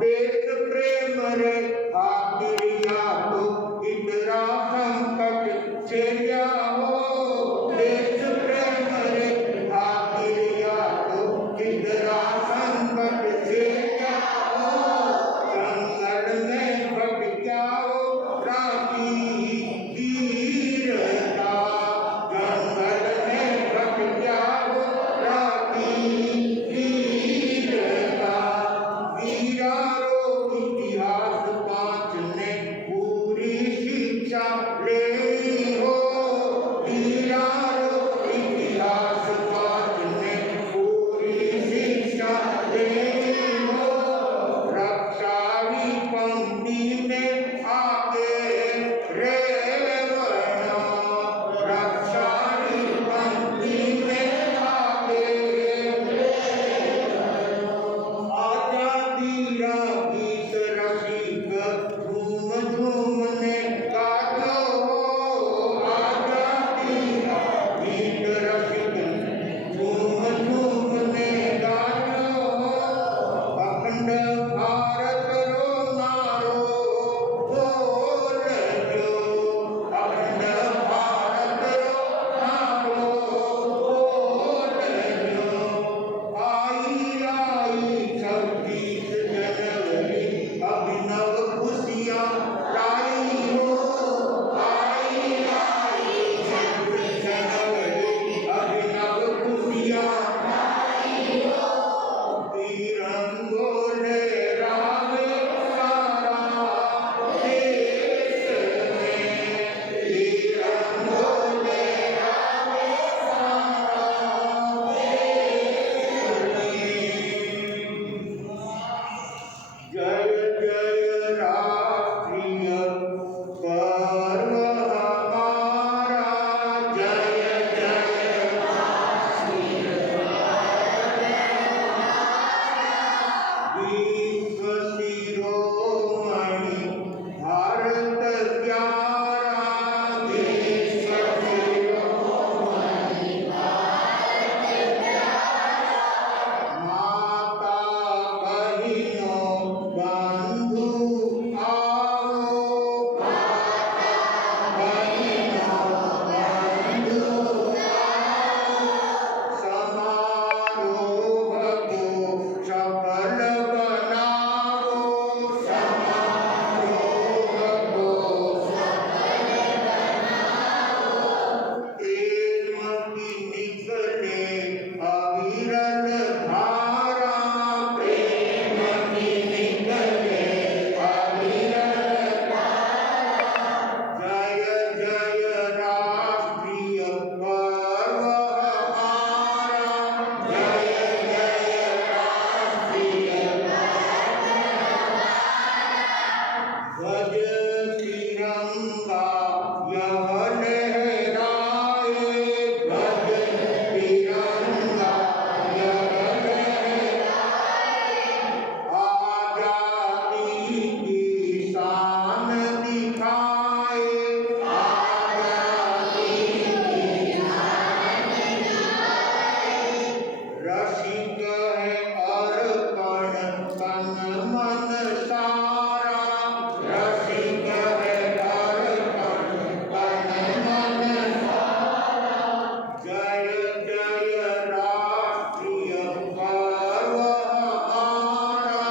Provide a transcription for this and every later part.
देश प्रेम रे आखिरिया तो इतना संकट से जाओ। देश प्रेम रे आखिरिया तो इतना संकट से जाओ। जंगल में बढ़ जाओ राखी वीरता। जंगल में बढ़ जाओ राखी वीरता। वीरारो इतिहास पांच ने पूरी शिक्षा ले हो। वीरारो इतिहास पांच ने पूरी शिक्षा ले हो। रक्षावी पंक्ति में आगे रे वरना। रक्षावी पंक्ति में आगे आजादी रा गीत रसिक झूम झूम ने गाजो। आजादी रा गीत रसिक झूम झूम ने गाजो। अखंड भारत रो नारो बोलजो। अखंड भारत रो नारो बोलजो। आई आई 26 जनवरी अभिनव खुशियाँ लाई हो। आई आई 26 जनवरी अभिनव खुशियाँ लाई हो। तिरंगो लहरावे सारा देश में। तिरंगो लहरावे सारा देश में। जय जय राष्ट्रीय पर्व हमारा। जय जय राष्ट्रीय विश्व शिरोमणि भारत प्यारा। विश्व शिरोमणि भारत प्यारा। माता बहिनों बंधु आओ। माता बहिनों बंधु आओ। समारोह को सफल बनाओ। समारोह को सफल बनाओ। प्रेम की निकले अविरल धारा। प्रेम की निकले अविरल धारा। जय जय राष्ट्रीय पर्व हमारा। जय जय राष्ट्रीय पर्व हमारा। ध्वज तिरंगा यह लहराए। ध्वज तिरंगा यह लहराए। आजादी की शान दिखाए। आजादी की शान दिखाए। रसिक है अर्पण तन मन सारा। रसिक है अर्पण तन मन सारा। जय जय राष्ट्रीय पर्व हमारा।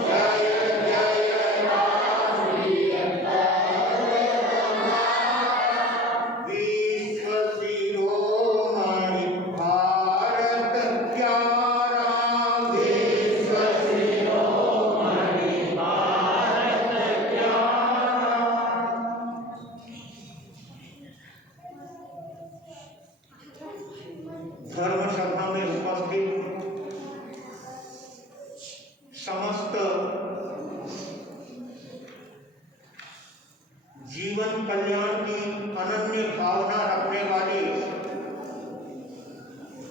जय जय राष्ट्रीय पर्व हमारा। विश्व शिरोमणि भारत प्यारा। विश्व शिरोमणि भारत प्यारा। धर्म सभा में उपस्थित समस्त जीवन कल्याण की अनन्य भावना रखने वाले,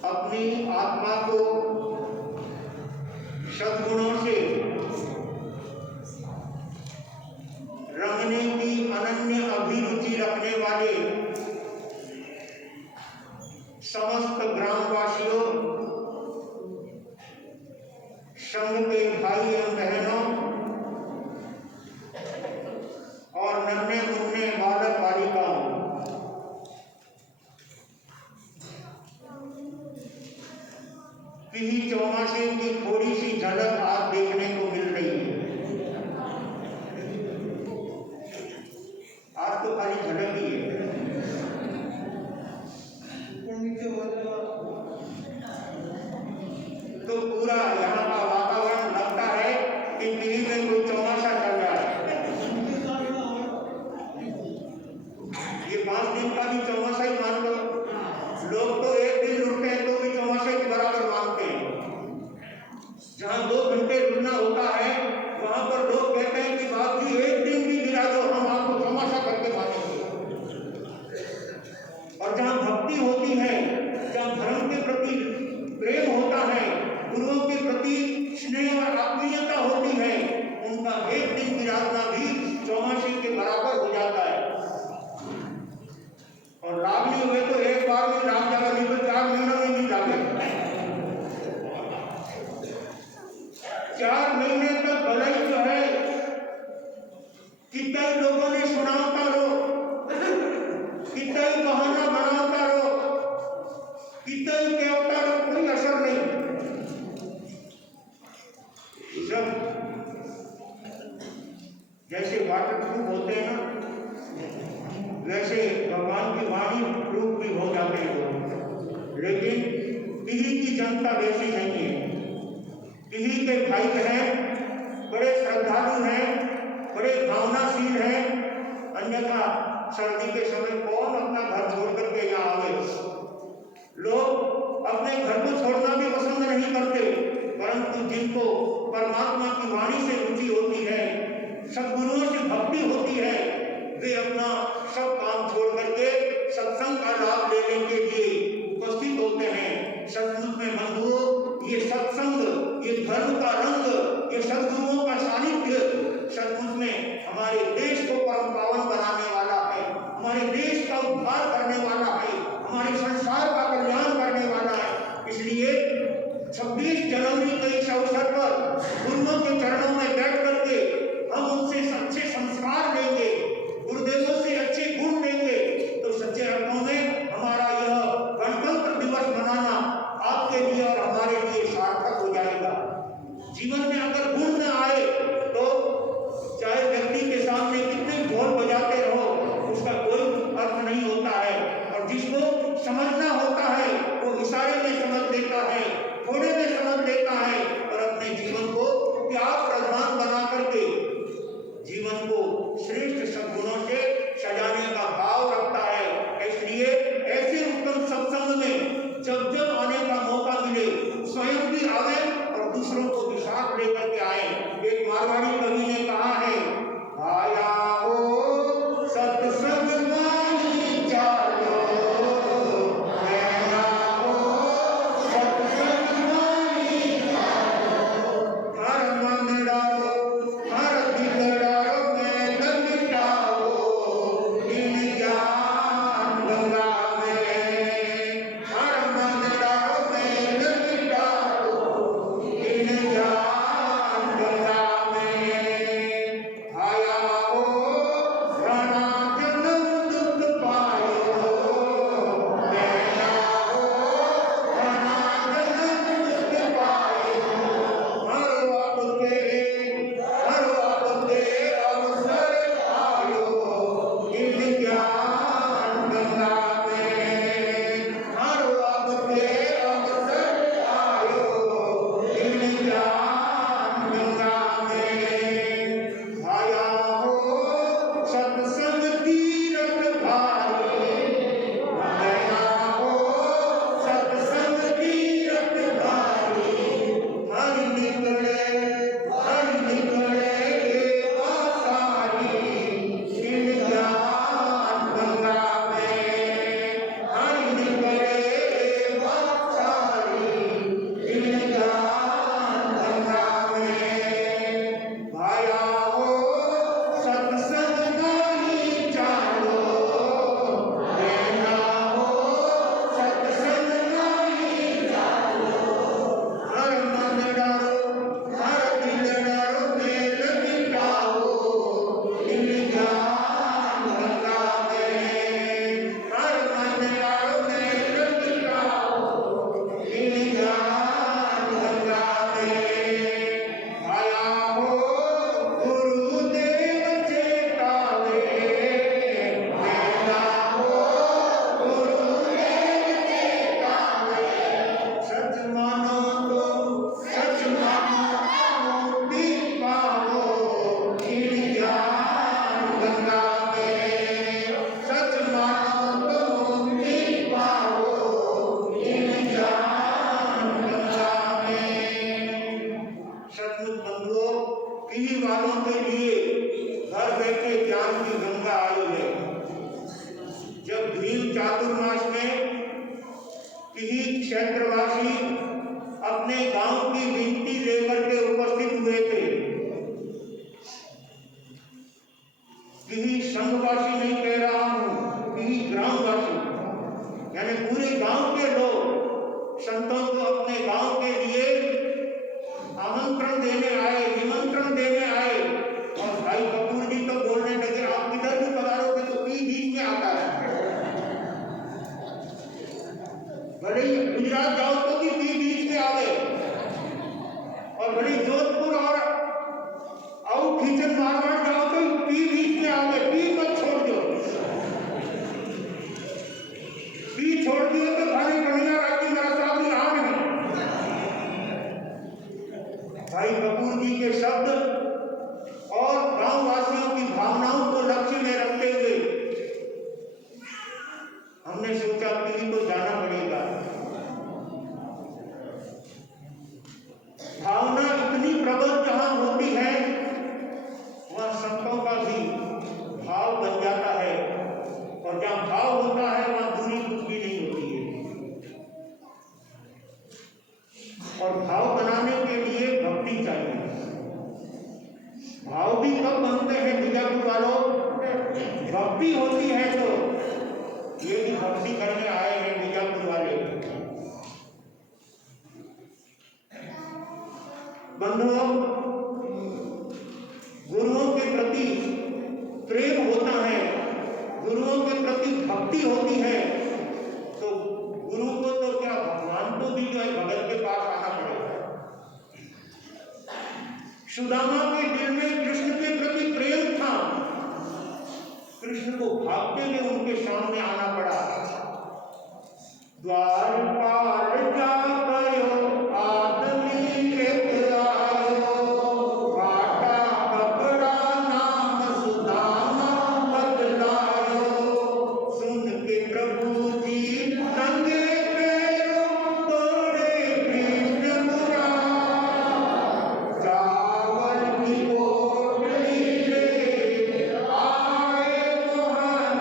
अपनी आत्मा को सद्गुणों से रंगने की अनन्य अभिरुचि रखने वाले समस्त ग्रामवासियों, संघ के भाई एवं बहनों, चौमासी की थोड़ी सी झलक आज देखने को मिल रही है। आज तो खाली झलक ही है। तो पूरा यहाँ का वातावरण लगता है कि टीवी में कोई चौमासा चल रहा है। ये 5 दिन का भी चौमासा ही मान लो। लोग तो एक दिन रुकते हैं तो भी चौमासे के बराबर मानते हैं। जहाँ 2 घंटे रुकना होता है वहां पर लोग कहते हैं कि बाप जी एक दिन भी गिरा दो, हम आपको चौमासा करके मानेंगे। और जहाँ भक्ति होती है, जहाँ धर्म के प्रति प्रेम होता है, गुरुओं के प्रति स्नेह और आत्मीयता होती है, उनका एक दिन विराजना भी चौमासी के बराबर हो जाता है। और लाभ नहीं हुए तो एक बार में लाभ जाएगा, नहीं तो 4 महीनों में नहीं जाएगा। 4 महीने तक भलाई जो है, कितने लोगों ने सुनाता रहो, कितना ही बहाना बनाता रहो, कितना ही कहता रहो, कोई असर नहीं। सब जैसे वाटर प्रूफ होते हैं ना, वैसे भगवान की वाणी प्रूफ भी हो जाते हैं लोग। लेकिन टीवी की जनता वैसी नहीं है। टीवी के भाई बहन बड़े श्रद्धालु हैं, बड़े भावनाशील हैं। अन्यथा सर्दी के समय कौन अपना घर छोड़ करके यहाँ आवे? लोग अपने घर को छोड़ना भी पसंद नहीं करते, परंतु जिनको परमात्मा की वाणी से रुचि होती है, सद्गुरुओं से भक्ति होती है, वे अपना सब काम छोड़ करके सत्संग का लाभ लेने के लिए उपस्थित होते हैं। सत्संग में बंधुओं, ये सत्संग, ये धर्म का रंग, ये सद्गुरुओं का सानिध्य सचमुच में हमारे देश को परम पावन बनाने वाला है, हमारे देश का उद्धार करने वाला है, हमारे संसार का कल्याण करने वाला है। इसलिए 26 जनवरी के इस अवसर पर गुरुओं के चरणों में बैठ करके हम उनसे अच्छे संस्कार लेंगे, गुरुदेवों से अच्छे गुण लेंगे, तो सच्चे अर्थों में हमारा यह गणतंत्र दिवस मनाना आपके लिए और हमारे लिए सार्थक हो जाएगा। जीवन में अगर गुण न आए तो चाहे व्यक्ति के सामने कितने ढोल बजाते रहो, उसका कोई अर्थ नहीं होता है। और जिसको समझना होता है वो इशारे में समझ लेता है, थोड़े में समझ लेता है और अपने जीवन को त्याग प्रधान बना करके जीवन को श्रेष्ठ सद्गुणों से सजाने का भाव रखता है। इसलिए ऐसे उत्तम सत्संग में जब जब आने का मौका मिले, स्वयं भी आवे और दूसरों को भी साथ लेकर के आए। एक मारवाड़ी कवि ने कहा है, आया हो सत्संग मानी चालो, आया हो सत्संग मानी चालो, हर मन डालो, हर दिल डालो, मैं लमिटाओ, इन ज्ञान गंगा में, हर मन डालो, मैं लमिटाओ, इन ज्ञान गंगा में, आया हो सचमुच बंधुओं, पीढ़ी वालों के लिए घर बैठे ज्ञान की गंगा आई है। जब भीम चातुर्मास में किसी क्षेत्रवासी अपने गांव की विनती लेकर के उपस्थित हुए थे, किसी संघवासी नहीं कह रहा हूं, किसी ग्रामवासी, यानी पूरे गांव के लोग संतों को अपने गांव के लिए आमंत्रण देने आए, निमंत्रण देने आए। और भाई कपूर जी तो बोलने लगे, आप किधर भी पधारोगे तो पी बीच में आता है, भले ही गुजरात जाओ तो भी पी बीच में आवे, और भले जोधपुर और खींचन मारवाड़ जाओ तो पी बीच में आवे, पी मत छोड़ दो। पी छोड़ दिए तो भाई बढ़िया राज्य मेरा साथ नाम है। भाई कपूर जी के शब्द और गांववासियों की भावनाओं को लक्ष्य में रखते हुए हमने सोचा पीढ़ी को जाना पड़ेगा। भावना इतनी प्रबल जहां होती है वहां संतों का भी भाव बन जाता है, और जहां भाव होता है वहां दूरी कुछ भी नहीं होती है। और भाव बनाने के लिए भक्ति चाहिए। भाव भी कब बनते हैं बीजापुर वालों? भक्ति होती है तो ये भी भक्ति करने आए हैं बीजापुर वाले। बंधुओं, गुरुओं के प्रति प्रेम होता है, गुरुओं के प्रति भक्ति होती है, तो गुरु को तो क्या भगवान को भी जो है भगत के पास आना पड़ेगा। सुदामा के दिल में कृष्ण के प्रति प्रेम था, कृष्ण को भागते हुए उनके सामने आना पड़ा। द्वार पार जा गयो आदमी एक आयो, काटा कपड़ा नाम सुदामा बदलायो, सुन के प्रभु जी नंगे पैरों तोड़े कृष्ण मुरारी, चावल की पोटली ले आए मोहन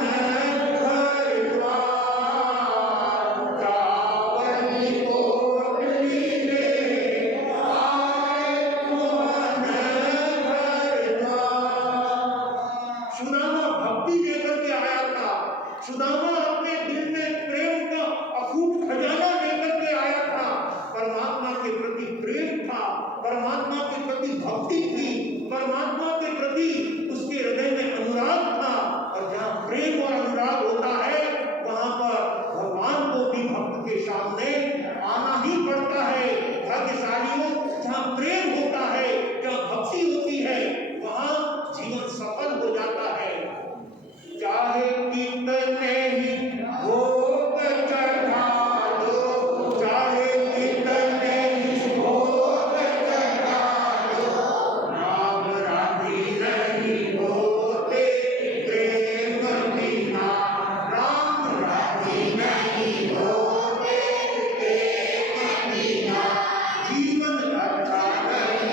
घर द्वार, चावल की पोटली ले आए मोहन घर द्वार। सुदामा भक्ति लेकर के आया था, सुदामा अपने दिल में प्रेम का अखूट खजाना लेकर के आया था। परमात्मा के प्रति प्रेम था, परमात्मा के प्रति भक्ति थी, परमात्मा के प्रति उसके हृदय में अनुराग था। और जहाँ प्रेम और अनुराग होता है वहां पर भगवान को भी भक्त के सामने आना ही पड़ता है। भाग्यशालियों, जहाँ प्रेम होता है, जहाँ भक्ति होती है, वहां जीवन सफल हो जाता है। चाहे कितने ही भोग चढ़ा दो, चाहे कितने ही भोग चढ़ा दो, राम राजी नहीं होते प्रेम बिना, राम राजी नहीं होते प्रेम बिना, जीवन अच्छा नहीं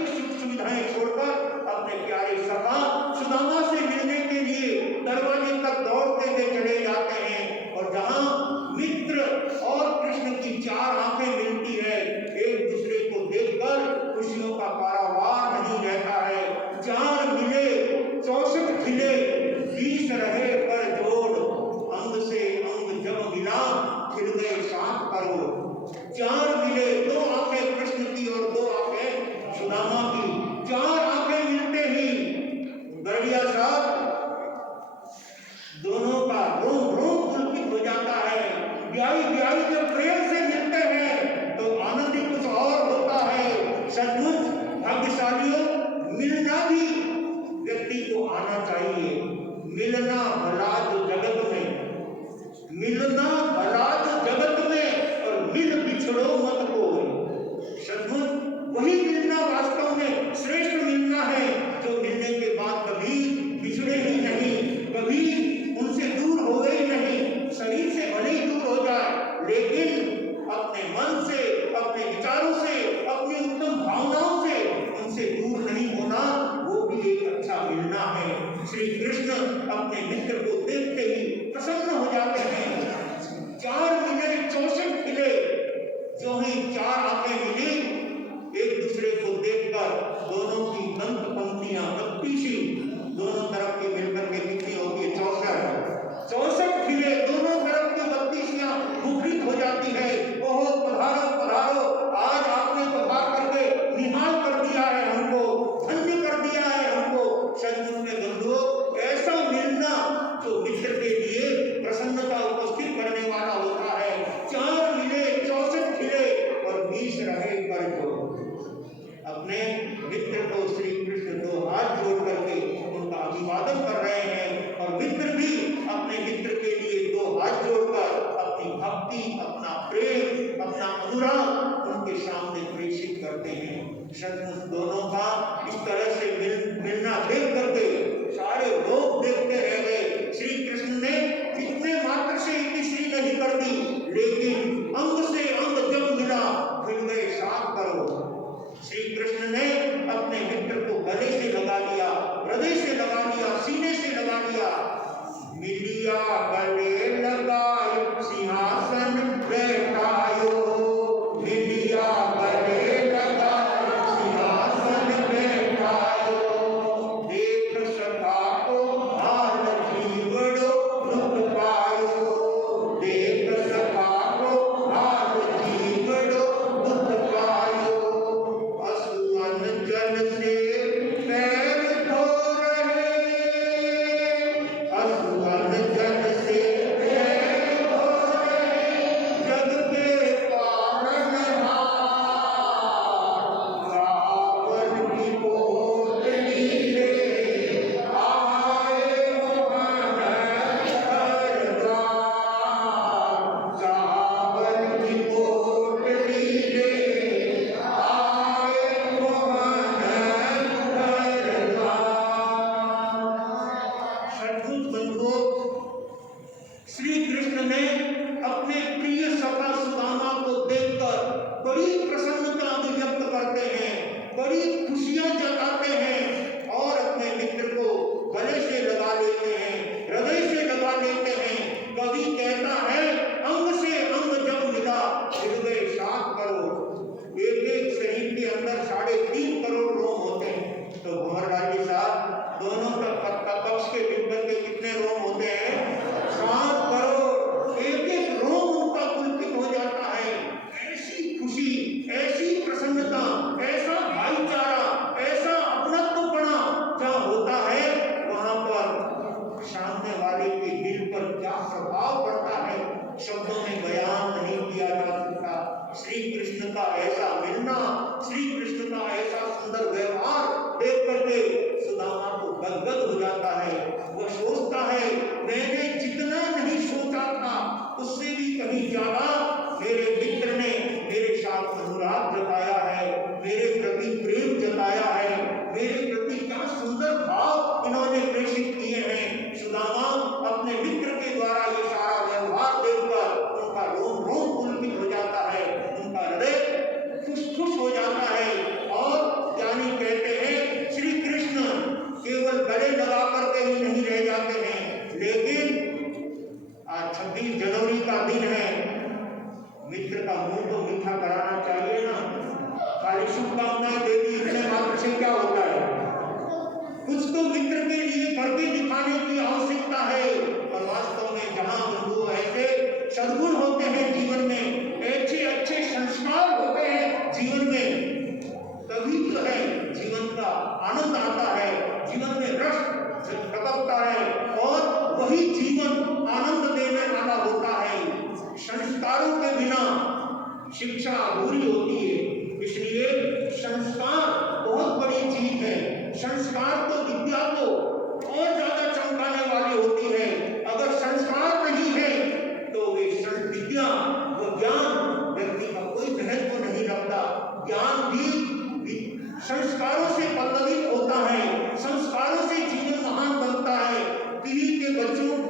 सारी सुख सुविधाएं छोड़कर अपने प्यारे सखा सुदामा से मिलने के लिए दरवाजे तक दौड़ते हुए चले जाते हैं। और जहां मित्र और कृष्ण की चार आंखें मिलती है, एक दूसरे को देखकर खुशियों का पारावार नहीं रहता है। चार मिले 64 खिले, 20 रहे पर जोड़, अंग से अंग जब मिला खिल गए 7 करोड़। चार मिले, 2 आंखें कृष्ण की और 2 आंखें सुदामा की। चार आंखें मिलते ही गढ़िया साहब दोनों का रोम रोम पुलकित हो जाता है। ब्याही ब्याही जब प्रेम से मिलते हैं तो आनंद ही कुछ और होता है। सचमुच भाग्यशालियों, मिलना भी व्यक्ति को आना चाहिए। मिलना भला जो जगत में, मिलना भला जो जगत में, और मिल बिछड़ो मत कोई। सचमुच वही मिलना वास्तव में श्रेष्ठ मिलना है, जो मिलने के बाद कभी बिछड़े ही नहीं, कभी उनसे दूर हो गए नहीं। शरीर से भले ही दूर हो जाए, लेकिन अपने मन से, अपने विचारों से, अपनी उत्तम भावनाओं से उनसे दूर नहीं होना, वो भी एक अच्छा मिलना है। श्री कृष्ण अपने मित्र को देखते ही प्रसन्न हो जाते हैं। 4 मिले 64 खिले, जो ही 4 आंखें मिली, एक दूसरे को देखकर दोनों की दंत पंक्तियां 32 दोनों तरफ की मिलकर के कितनी होगी? 64 खिले, दोनों तरफ की 32 मुखरित हो जाती है। ओहो पधारो पधारो, आज आपने पधार करके निहाल कर दिया है हमको, धन्य कर दिया है हमको। सचमुच में बंधुओं, ऐसा मिलना जो मित्र के लिए प्रसन्नता उपस्थित करने वाला होता है। 4 मिले 64 खिले और 20 रहे पर जोड़। अपने मित्र को श्री कृष्ण 2 हाथ जोड़ करके उनका अभिवादन कर रहे हैं, और मित्र भी अपने मित्र के लिए 2 हाथ जोड़कर अपनी भक्ति, अपना प्रेम, अपना अनुराग उनके सामने प्रेषित करते हैं। सचमुच दोनों का इस तरह से मिलना देख करके सारे लोग देखते रह गए। श्री कृष्ण ने इतने मात्र से इतनी श्री नहीं कर दी, लेकिन अंग से अंग जब मिला खिल गए 7 करोड़। श्री कृष्ण ने अपने मित्र को गले से लगा लिया, हृदय से लगा लिया, सीने से लगा लिया। मिलिया गले लगायो सिंहासन बैठायो, मिलिया गले लगायो सिंहासन बैठायो। देख सखा को हाल जीवड़ो दुख पायो, देख सखा को हाल जीवड़ो दुख पायो। असुवन जल से पैर धो रहे, असुवन जल से पैर धो रहे, जग के पालनहार। रावण की पोतली ले आए मोहन हरदार, रावण की पोतली ले आए मोहन हरदार। सचमुच बंधुओं, श्री कृष्ण ने अपने प्रिय सखा सुदामा को देखकर बड़ी प्रसन्नता अभिव्यक्त करते हैं, बड़ी खुशियां जताते हैं, और अपने मित्र को गले से लगा लेते हैं, हृदय से लगा लेते हैं। कवि कहता है, अंग से अंग जब मिला खिल गए 7 करोड़। एक शरीर के अंदर 3.5 करोड़ रोम होते हैं। तो भंवरलाल जी साहब, दोनों पक्ष के मिलकर के कितने रोम होते हैं? 7 करोड़। एक रोम उनका पुलकित हो जाता है। ऐसी खुशी, ऐसी प्रसन्नता, ऐसा भाईचारा, ऐसा अपनत्वपना जहाँ होता है, वहां पर सामने वाले के दिल पर क्या प्रभाव पड़ता है, शब्दों में बयान नहीं किया जा सकता। श्री कृष्ण का ऐसा मिलना, श्री कृष्ण का ऐसा सुंदर व्यवहार देख करके सुदामा को गदगद हो जाता है। वो सोचता है, मैंने जितना नहीं सोचा था उससे भी कहीं ज्यादा मेरे मित्र ने मेरे साथ अनुराग जताया है, मेरे प्रति प्रेम जताया है, मेरे प्रति क्या सुंदर भाव इन्होंने प्रेषित किए हैं। सुदामा अपने मित्र के द्वारा ये सारा व्यवहार देखकर उनका रोम रोम पुलकित हो जाता है, उनका हृदय खुश खुश हो जाता है, और यानी मित्र का मुंह तो मीठा कराना चाहिए ना। खाली शुभकामनाएं दे दी इतने मात्र से क्या होता है? कुछ तो मित्र के लिए करके दिखाने की आवश्यकता है। और वास्तव में जहां बंधु ऐसे सद्गुण होते हैं जीवन में, ऐसे अच्छे संस्कार होते हैं जीवन में, तभी जो है जीवन का आनंद आता है, जीवन में रस टपकता है और वही जीवन आनंद देने वाला होता है। संस्कारों के बिना शिक्षा अधूरी होती है, इसलिए संस्कार बहुत बड़ी चीज है। संस्कार तो विद्या को और ज्यादा चमकाने वाली होती है। अगर संस्कार नहीं है तो वे विद्या, वो ज्ञान व्यक्ति का कोई महत्व नहीं रखता। ज्ञान भी संस्कारों से पल्लवित होता है, संस्कारों से जीवन महान बनता है। पीढ़ी के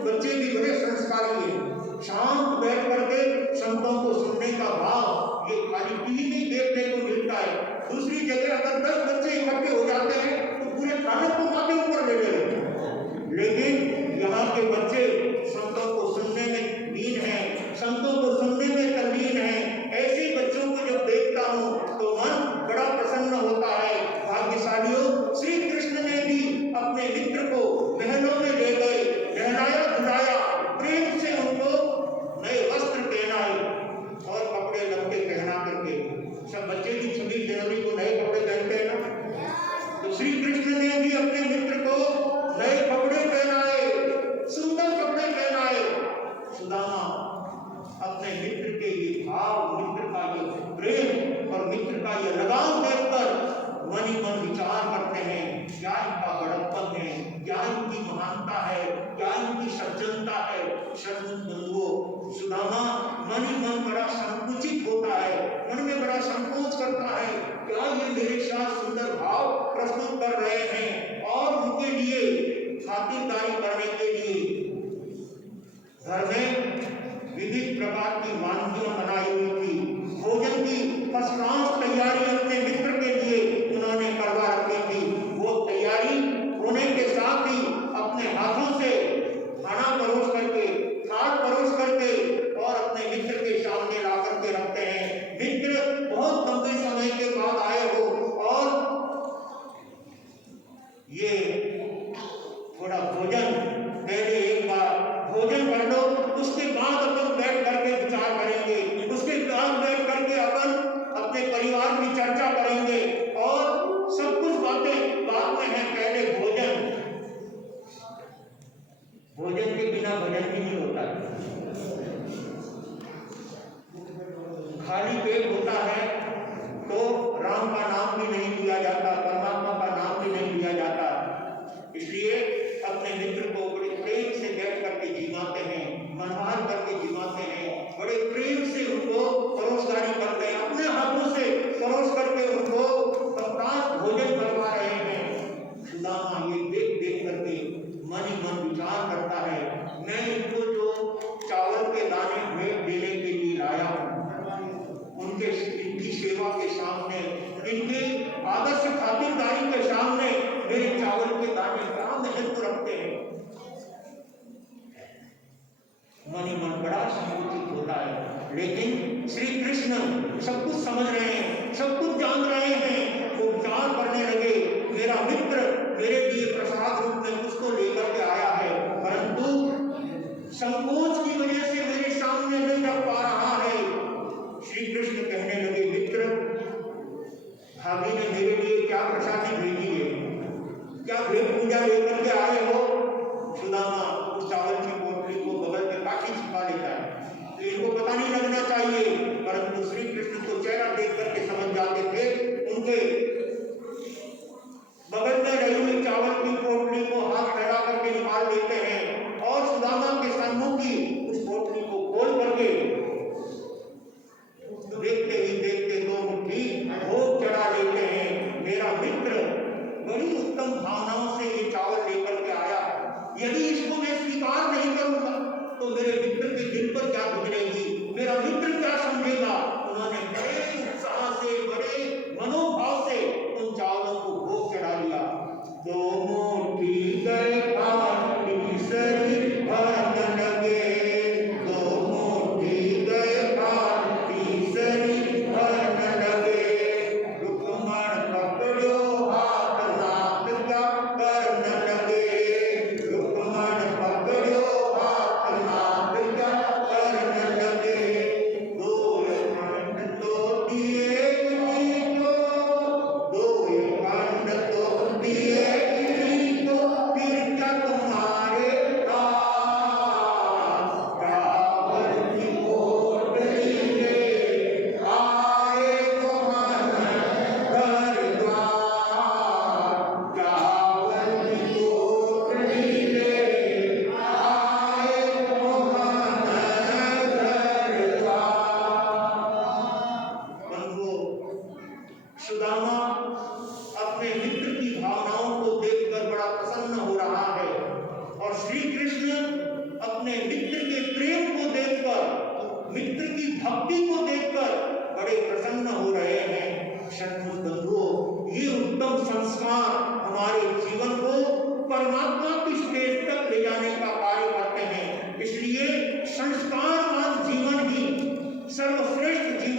बच्चे भी बड़े संस्कारी हैं। शांत बैठ करके संतों को सुनने का भाव ये खाली टीवी में देखने को मिलता है। दूसरी जगह अगर 10 बच्चे इकट्ठे हो जाते हैं तो पूरे थाने को माथे ऊपर ले लेते हैं। लेकिन यहाँ के बच्चे संतों को सुनने में लीन है, संतों को सुनने में तल्लीन है। ऐसे बच्चों को जब देखता हूँ तो मन बड़ा प्रसन्न होता है। भाग्यशालियों, श्री कृष्ण ने भी अपने मित्र को महलों में ले गए, नहलाया धुलाया, प्रेम से उनको नए वस्त्र पहनाए और कपड़े लत्ते पहना करके। सब बच्चे भी 26 जनवरी को नए कपड़े पहनते हैं ना, तो श्री कृष्ण ने भी अपने मित्र को नए कपड़े पहनाए, सुंदर कपड़े पहनाए। सुदामा अपने मित्र के ये भाव, मित्र का ये प्रेम और मित्र का ये लगाव देखकर मन ही मन विचार करते हैं, क्या इनका बड़प्पन है, क्या इनकी महानता है, क्या इनकी सज्जनता है। सज्जन बंधुओं, सुदामा मन ही मन बड़ा संकुचित होता है, मन में बड़ा संकोच करता है, क्या ये मेरे साथ सुंदर भाव प्रस्तुत कर रहे हैं। और उनके लिए खातिरदारी करने के लिए घर में विविध प्रकार की वानगियां बनाई हुई थी। भोजन की फर्स्ट क्लास तैयारी अपने मित्र के लिए उन्होंने करवा रखी थी। वो तैयारी होने के साथ ही अपने हाथों से खाना परोस करके, थाल परोस करके और अपने मित्र के सामने ला करके रखते हैं। मित्र बहुत लंबे समय के बाद आए हो और ये थोड़ा भोजन पहले एक बार भोजन कर लो, उसके बाद अपन बैठ करके विचार करेंगे, उसके बाद बैठ करके अपन अपने परिवार की चर्चा करेंगे और सब कुछ बातें बाद में है। पहले भोजन, भोजन के बिना भजन भी नहीं होता। खाली पेट होता है तो राम का नाम भी नहीं लिया जाता, परमात्मा का नाम भी नहीं लिया जाता। इसलिए अपने मित्र को बड़े प्रेम से बैठ करके जिमाते हैं, मनहार करके जिमाते हैं, बड़े प्रेम से उनको परोसदारी करते हैं, अपने हाथों से परोस करके उनको संप्राप्त भोजन करवा रहे हैं। सुदामा ये देख देख करके मन ही मन विचार करता है, मैं इनको जो चावल के दाने भेंट देने के लिए लाया हूँ, इनकी सेवा के सामने, इनके आदर्श खातिरदारी के सामने मेरे चावल के दाने क्या महत्व रखते हैं। मन ही मन बड़ा संकोचित होता है। लेकिन श्री कृष्ण सब कुछ समझ रहे हैं, सब कुछ जान रहे हैं। वो विचार करने लगे, मेरा मित्र मेरे लिए प्रसाद रूप में उसको लेकर के आया है, परंतु संकोच की वजह से मेरे सामने नहीं रख पा रहा है। श्री कृष्ण कहने लगे, मित्र भाभी ने मेरे लिए क्या प्रसादी भेजी है, क्या भेंट पूजा लेकर के आए हो। सुदामा उस चावल की पोटली को बगल में काफी छिपा लेता है, तो इनको पता नहीं लगना चाहिए, परंतु श्री कृष्ण को चेहरा देख करके समझ जाते थे। उनके बगल में रही हुई चावल की पोटली को हाथ फैला करके निकाल लेते हैं और सुदामा के सम्मुख की उस पोटली को खोल करके देखते ही देखते 2 मुट्ठी भोग चढ़ा लेते हैं। मेरा मित्र बड़ी उत्तम भावनाओं से ये चावल लेकर के आया, यदि इसको मैं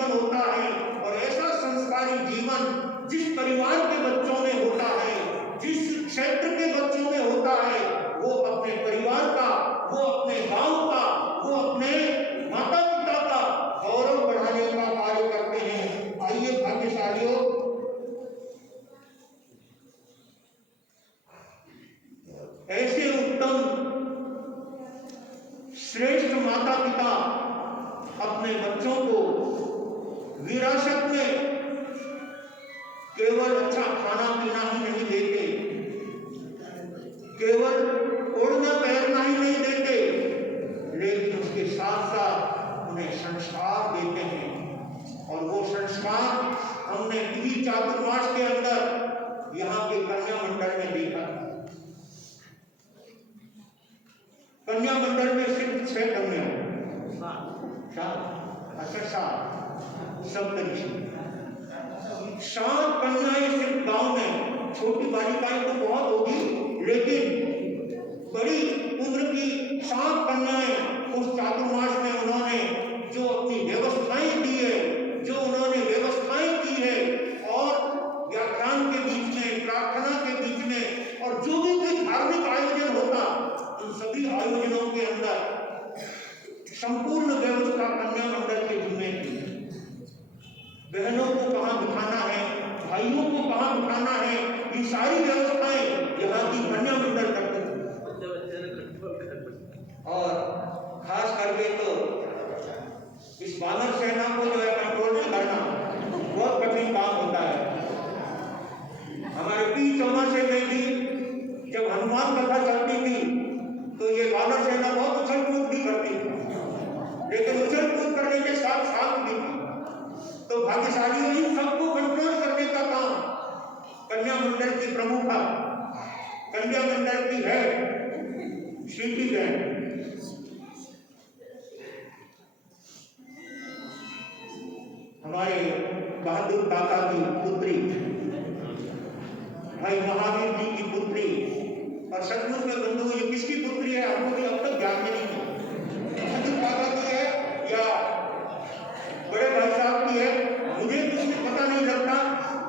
जीवन होता है। और ऐसा संस्कारी जीवन जिस परिवार के बच्चों में होता है, जिस क्षेत्र के बच्चों में होता है, वो अपने परिवार का, वो अपने गांव का, वो अपने माता पिता का गौरव बढ़ाने का कार्य करते हैं। आइए भाग्यशालियों, ऐसे उत्तम श्रेष्ठ माता पिता अपने बच्चों को विरासत में केवल अच्छा खाना पीना ही नहीं देते, केवल ओढ़ना पहनना ही नहीं देते, लेकिन उसके साथ साथ उन्हें संस्कार देते हैं। और वो संस्कार हमने टीवी चातुर्मास के अंदर यहाँ के कन्या मंडल में देखा। कन्या मंडल में सिर्फ 6 कन्या, सात कन्याएं सिर्फ गांव में। छोटी बालिकाएं तो बहुत होगी, लेकिन बड़ी उम्र की 7 कन्याएं उस चातुर्मास में उन्होंने जो अपनी व्यवस्थाएं दी है, जो उन्होंने व्यवस्थाएं की है, और व्याख्यान के बीच में, प्रार्थना के बीच में, और जो भी कोई धार्मिक आयोजन होता, उन सभी आयोजनों के अंदर संपूर्ण व्यवस्था कन्या मंडल के जिम्मे थी। बहनों को कहाँ बिठाना है, भाइयों को कहाँ बिठाना है, ये सारी व्यवस्थाएं यहाँ की कन्या मंडल करती थी। और खास करके तो इस वानर सेना को जो है कंट्रोल में करना बहुत कठिन काम होता है। हमारे पी चौमासे में भी जब हनुमान कथा चलती थी तो ये वानर सेना बहुत उछल कूद भी करती थी, लेकिन उछल कूद करने के साथ साथ भी तो भाग्यशाली इन सबको कंट्रोल करने का काम कन्या मंडल की प्रमुखा, कन्या मंडल की है श्रीजी बहन। हमारे बहादुर काका की पुत्री, भाई महावीर जी की पुत्री, और सचमुच में बंधु ये किसकी पुत्री है हमको भी अब तक ज्ञान में नहीं है। बहादुर काका की है या बड़े भाई साहब की है, मुझे कुछ पता नहीं लगता।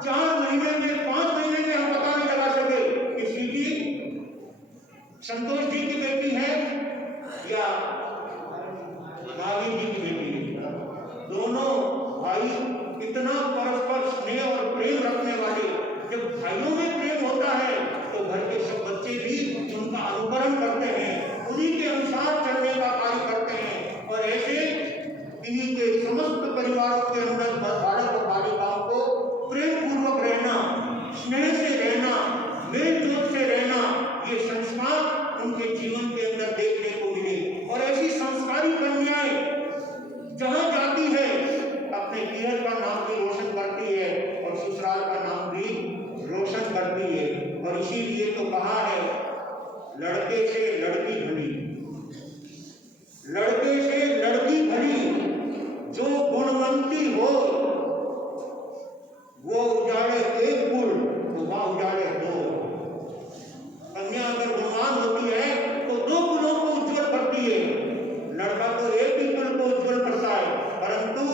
4 महीने में, 5 महीने में हम पता नहीं लगा सके कि श्रीजी संतोष जी की बेटी है या महावीर जी की बेटी है। दोनों भाई इतना परस्पर स्नेह और प्रेम रखने वाले। जब भाइयों में प्रेम होता है तो घर के सब बच्चे भी उनका अनुकरण करते हैं, उन्हीं के अनुसार चलने का कार्य करते हैं। और ऐसे इन्हीं के समस्त परिवारों के अंदर बालक और बालिकाओं को प्रेम पूर्वक रहना, स्नेह से रहना, मेल जोल से रहना, ये संस्कार उनके जीवन के अंदर देखने को मिले। और ऐसी संस्कारी कन्याएं जहां जाती है अपने पीहर का नाम भी रोशन करती है और ससुराल का नाम भी रोशन करती है। और इसीलिए तो कहा है लड़के से लड़की भली, लड़के से लड़की भली, जो गुणवंती हो वो उजाले एक गुण तो वह उजाले 2। कन्या अगर गुणवान होती है तो 2 गुणों को उज्जवल करती है। लड़का तो एक ही गुण को उज्जवल करता है, परंतु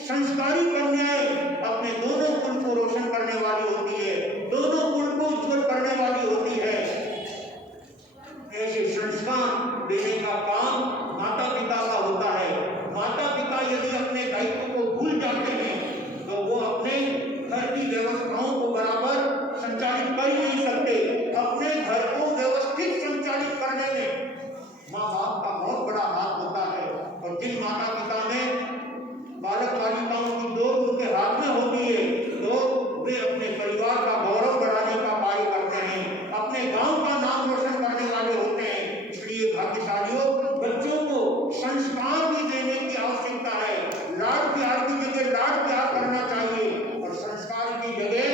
संस्कारी कन्याएं अपने दोनों गुण को रोशन करने वाली होती है, दोनों गुण को उज्जवल करने वाली होती है। ऐसे संस्कार देने का काम माता पिता का होता है। माता पिता यदि अपने दायित्व को भूल जाते हैं तो वो अपने घर की व्यवस्थाओं को बराबर संचालित कर ही नहीं सकते। अपने घर को व्यवस्थित संचालित करने में माँ बाप का बहुत बड़ा हाथ होता है। और जिन माता पिता ने बालक बालिकाओं की डोर उनके हाथ में होती है तो वे अपने परिवार का गौरव बढ़ाने का कार्य करते हैं, अपने गांव का नाम रोशन करने वाले होते हैं। इसलिए भाग्यशालियों, बच्चों को संस्कार भी देने की आवश्यकता है। लाड प्यार की जगह लाड प्यार करना चाहिए और संस्कार की जगह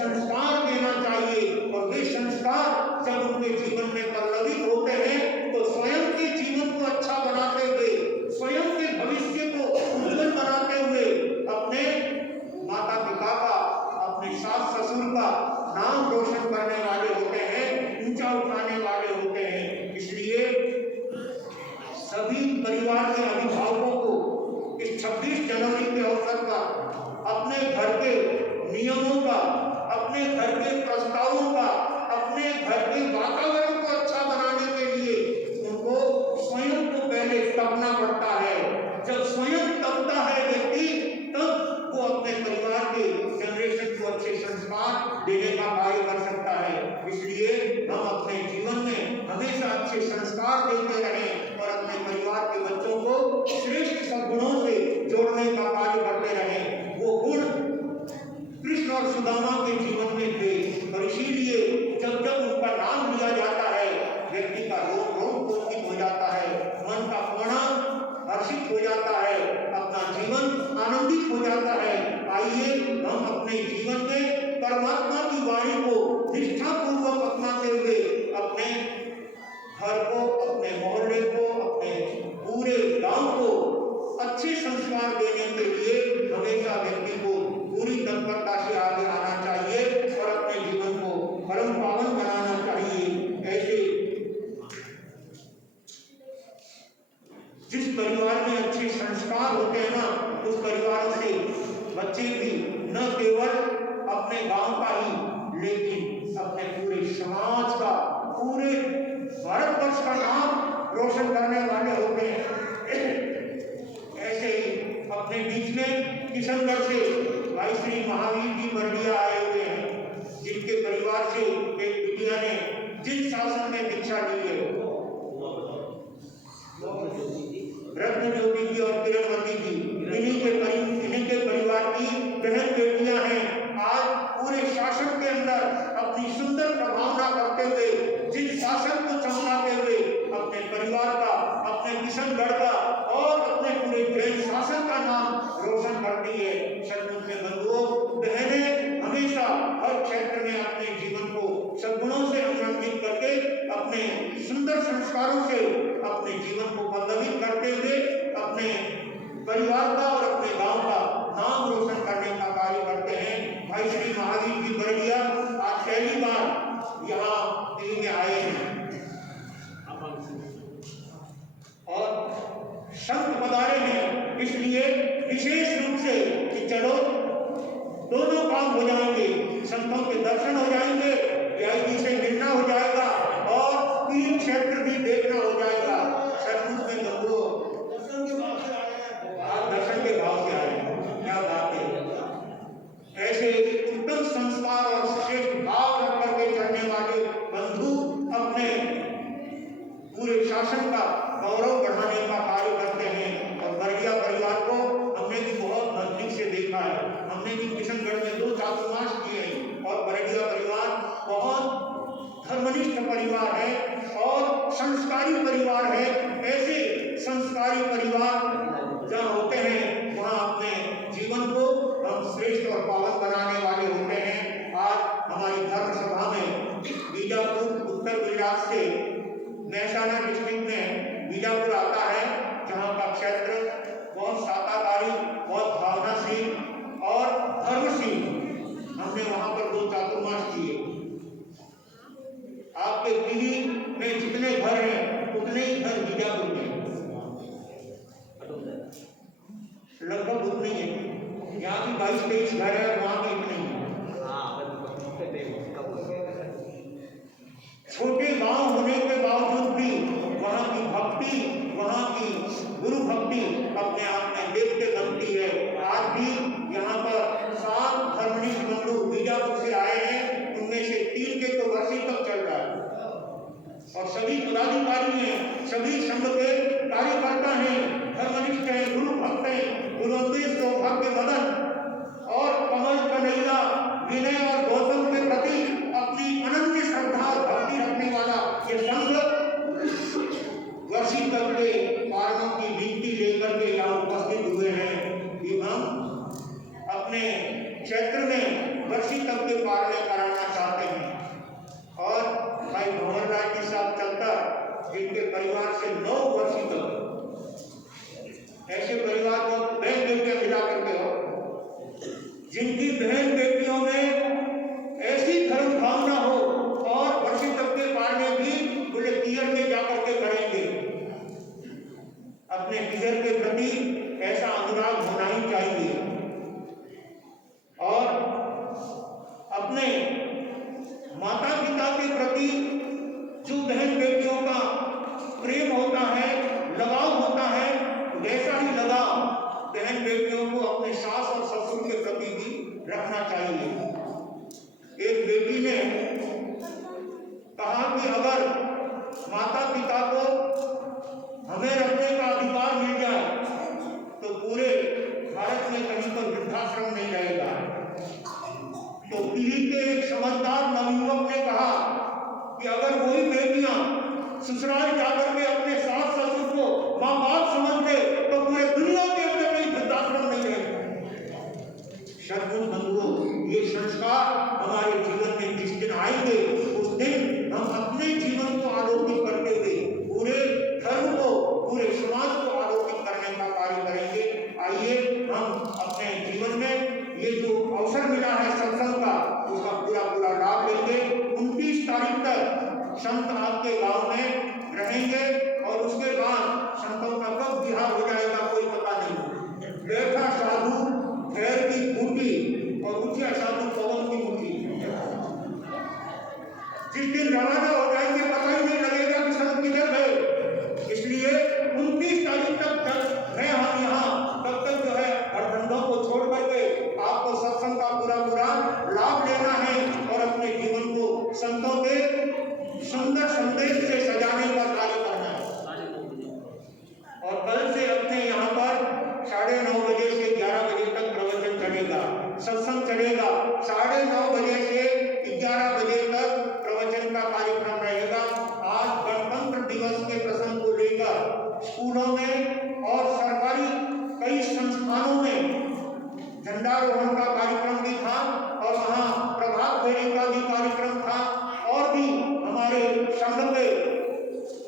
संस्कार देना चाहिए। और वे संस्कार जब उनके जीवन में पल्लवित होते हैं तो स्वयं के जीवन को अच्छा बनाते हुए, स्वयं के भविष्य को उज्जवल बनाते हुए अपने माता पिता का, अपने सास ससुर का नाम रोशन करने वाले होते हैं, ऊंचा उठाने वाले होते हैं। इसलिए सभी परिवार के अभिभावकों को इस 26 26 जनवरी के अवसर पर अपने घर के नियमों का, अपने घर के प्रस्तावों का, अपने घर के वातावरण को अच्छा बनाने के लिए उनको स्वयं को पहले तपना पड़ता है। जब स्वयं तपता है व्यक्ति, तब वो अपने परिवार के जनरेशन को अच्छे संस्कार देने का कार्य कर सकता है। इसलिए हम अपने जीवन में हमेशा अच्छे संस्कार देते रहें और अपने परिवार के बच्चों को श्रेष्ठ सद्गुणों से जोड़ने का कार्य करते रहें। वो गुण कृष्ण और सुदामा के जीवन में थे और इसीलिए जब जब उनका नाम लिया जाता है, व्यक्ति का रोम रोम पुलकित हो जाता है, मन का कोना हर्षित हो जाता है, अपना जीवन आनंदित हो जाता है। आइए हम अपने जीवन में परमात्मा की वाणी को निष्ठापूर्वक अपनाते हुए अपने घर को, अपने मोहल्ले को, अपने पूरे गांव को अच्छे संस्कार देने के लिए हमेशा व्यक्ति को पूरी तत्परता से आगे आना चाहिए और अपने जीवन को परम पावन बनाना चाहिए। ऐसे जिस परिवार में अच्छे संस्कार होते हैं ना, उस परिवार से बच्चे भी न केवल अपने गांव का ही, लेकिन अपने पूरे समाज का, पूरे भारतवर्ष का नाम रोशन करने वाले होते हैं। ऐसे ही अपने बीच में किशनगढ़ से भाई श्री महावीर जी बरडिया आए हुए हैं, जिनके परिवार से एक बिटिया ने जिन शासन में दीक्षा ली है, रत्न ज्योति जी और किरणवती जी, इन्हीं के परिवार की बहन बेटियां हैं। आज पूरे शासन के अंदर अपनी सुंदर प्रभावना करते हुए, जिन शासन को चमकाते हुए अपने परिवार का, अपने किशनगढ़ का और अपने पूरे जैन शासन का नाम रोशन करती है। सचमुच में बंधुओं, बहनें हमेशा हर क्षेत्र में अपने जीवन को सद्गुणों से अनुरंजित करके, अपने सुंदर संस्कारों से अपने जीवन को पल्लवित करते हुए अपने परिवार का और अपने गांव का नाम रोशन करने का कार्य करते हैं। भाई श्री महावीर जी बरडिया आज पहली बार यहाँ दिल्ली में आए हैं और संत पधारे हैं, इसलिए विशेष रूप से कि चलो दोनों काम हो जाएंगे, संतों के दर्शन हो जाएंगे, व्यास जी से मिलना हो जाएगा और तीन क्षेत्र भी देखना हो जाएगा। सचमुच में बंधुओं, दर्शन के भाव से आए हैं, क्या बात है। ऐसे उत्तम संस्कार और श्रेष्ठ भाव रख करके चलने वाले बंधु अपने पूरे शासन का गौरव बढ़ाने का कार्य करते हैं। और बरडिया परिवार को हमने भी बहुत नजदीक से देखा है। हमने भी किशनगढ़ में 2 चातुर्मास किए हैं और बरडिया परिवार बहुत धर्मनिष्ठ परिवार है और संस्कारी परिवार है। ऐसे संस्कारी परिवार जहाँ होते हैं, वहाँ अपने जीवन को हम श्रेष्ठ और पावन बनाने वाले होते हैं। आज हमारी धर्म सभा में बीजापुर, उत्तर गुजरात से महसाना डिस्ट्रिक्ट में बीजापुर आता है, जहाँ का क्षेत्र बहुत शाकाहारी, बहुत भावनाशील और धर्मशील। हमने वहाँ पर 2 चातुर्मास किए। आपके पीढ़ी में जितने घर हैं, उतने ही घर बीजापुर में लगभग उतने ही है। यहाँ की 22-23 घर है, वहाँ के इतने ही। छोटे गांव होने के बावजूद भी वहाँ की भक्ति, वहाँ की गुरु भक्ति अपने आप में देखते बनती है। आज भी यहाँ पर 7 धर्मनिष्ठ बंधु बीजापुर से आए हैं, उनमें से 3 के तो वर्षी तक चल रहा है और सभी पदाधिकारी हैं, सभी संघ के कार्यकर्ता हैं, धर्मनिष्ठ हैं, गुरु भक्त हैं। गुरुदेव सौभाग्य मदन और कमल कन्हैया, विनय और गौतम के प्रति अपनी अनन्य श्रद्धा और भक्ति रखने वाला ये संघ वर्षी तक के कारणों की गिनती लेकर के यहाँ उपस्थित हुए हैं कि हम अपने क्षेत्र में वर्षी तक के पारने कराना चाहते हैं। और भाई भंवर राय जी साहब चलता, जिनके परिवार से 9 वर्षी तक, ऐसे परिवार को बहन बेटियां मिला करके हो, जिनकी बहन बेटियों में ऐसी धर्म भावना हो और वर्षी तक के पारने भी बोले तीर में जाकर के करेंगे। अपने टीचर के प्रति ऐसा अनुराग होना अपने सास और ससुर के प्रति भी रखना चाहिए। एक बेटी ने कहा कि अगर माता पिता को हमें रखने का अधिकार मिल जाए तो पूरे भारत में कहीं पर वृद्धाश्रम नहीं रहेगा। तो दिल्ली के एक समझदार नवयुवक ने कहा कि अगर वही बेटियां ससुराल जाकर के अपने सास ससुर को माँ बाप समझ ले तो पूरे दुनिया के अंदर कहीं वृद्धाश्रम नहीं रहेगा। सद्गुरु बंधुओं, ये संस्कार हमारे जीवन में जिस दिन आएंगे उस दिन हम अपने जीवन को आलोकित करते हुए पूरे धर्म को, पूरे समाज को आलोकित करने का कार्य करेंगे। आइए हम अपने जीवन में ये जो अवसर मिला है सत्संग का, उसका पूरा लाभ लेंगे। 29 तारीख तक संत आपके गांव में रहेंगे और उसके बाद संतों का कब बिहार हो जाएगा कोई पता नहीं। बैठा साधु खैर की बूटी और उठिया साधु पवन की मुट्ठी। जिस दिन रवाना हो जाएंगे पता ही नहीं लगेगा कि संत किधर गए। इसलिए 29 तारीख तक मैं हम यहाँ तब तक जो है हरधंधों को छोड़ करके आपको सत्संग का पूरा लाभ लेना है और अपने जीवन को संतों के सुंदर संदेश से सजाने का कार्य करना है। और कल से अपने यहाँ पर 9:30 बजे से 11 बजे तक प्रवचन चलेगा, सत्संग चलेगा। 9:30 बजे से 11 बजे तक प्रवचन का कार्यक्रम रहेगा। आज गणतंत्र दिवस के प्रसंग को लेकर स्कूलों में और सरकारी कई संस्थानों में झंडारोहण का कार्यक्रम भी था और वहाँ प्रभात फेरी का भी कार्यक्रम था और भी हमारे संघ के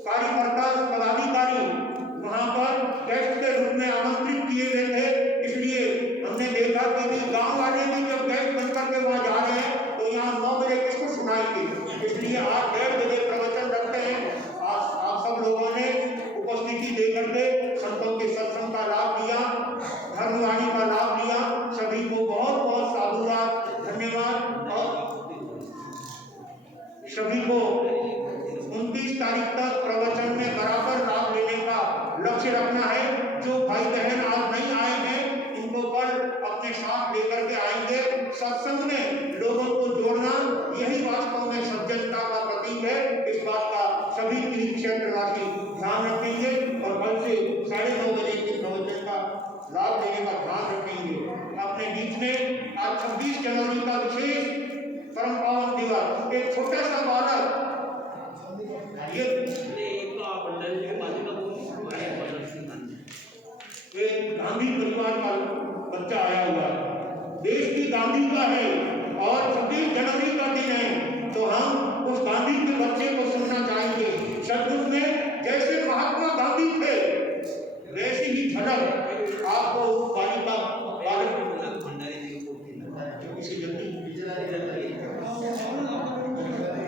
कार्यकर्ता पदाधिकारी वहाँ पर गेस्ट के रूप में आमंत्रित किए गए थे। इसलिए हमने देखा कि गांव वाले भी जब गेस्ट बनकर के वहाँ जा रहे हैं तो यहाँ 9 बजे किसको सुनाएंगे। इसलिए आज 1:30 बजे प्रवचन रखते हैं। आज आप सब लोगों ने उपस्थिति देकर के संतों के सत्संग का लाभ लिया, धर्मवाणी का लाभ लिया। सभी को बहुत साधुवाद, धन्यवाद। और सभी को 29 तारीख तक प्रवचन में बराबर लाभ लेने का लक्ष्य रखना है। जो भाई बहन आज नहीं आए हैं इनको कल अपने साथ लेकर के आएंगे। सत्संग में लोगों को जोड़ना यही वास्तव में सज्जनता का प्रतीक है। इस बात का सभी तीर्थ क्षेत्रवासी ध्यान रखेंगे और कल से 9:30 बजे के प्रवचन का लाभ लेने का ध्यान रखेंगे। अपने बीच में आज 26 जनवरी का विशेष परम पावन दिवस, एक छोटा सा बालक, ये एक गांधी परिवार का बच्चा आया हुआ है, देश की गांधी का है और 26 जनवरी का दिन है तो हम उस गांधी के बच्चे को सुनना चाहेंगे। सदगुरु में जैसे महात्मा गांधी थे वैसी ही झलक आपको बालिका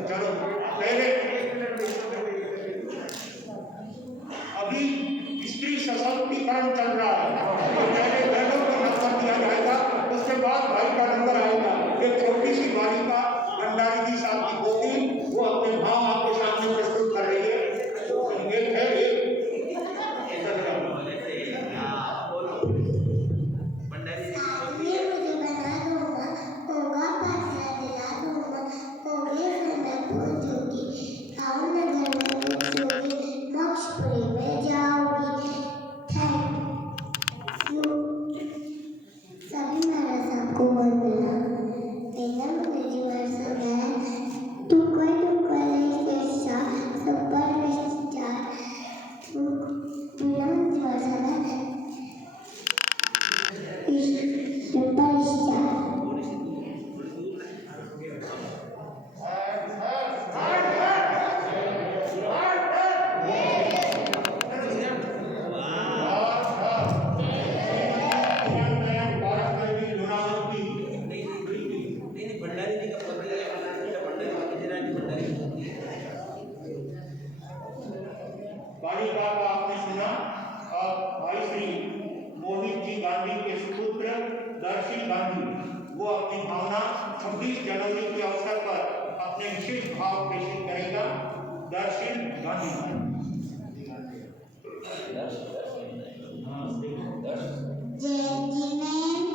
चलो पहले अभी स्त्री सशक्तिकरण चल रहा है, पहले बहनों को नंबर दिया जाएगा, उसके बाद भाई का नंबर आएगा। एक छोटी सी बालिका भंडारी जी साहब की पोती, वो अपने भाव आपके सामने प्रस्तुत कर रही है। एक है बालिका का आपने सुना। और भाई श्री मोहित जी गांधी के सुपुत्र दर्शी गांधी वो अपनी भावना 26 जनवरी के अवसर पर अपने विशेष भाव प्रेषित करेगा। दर्शी गांधी जय जिनेन्द्र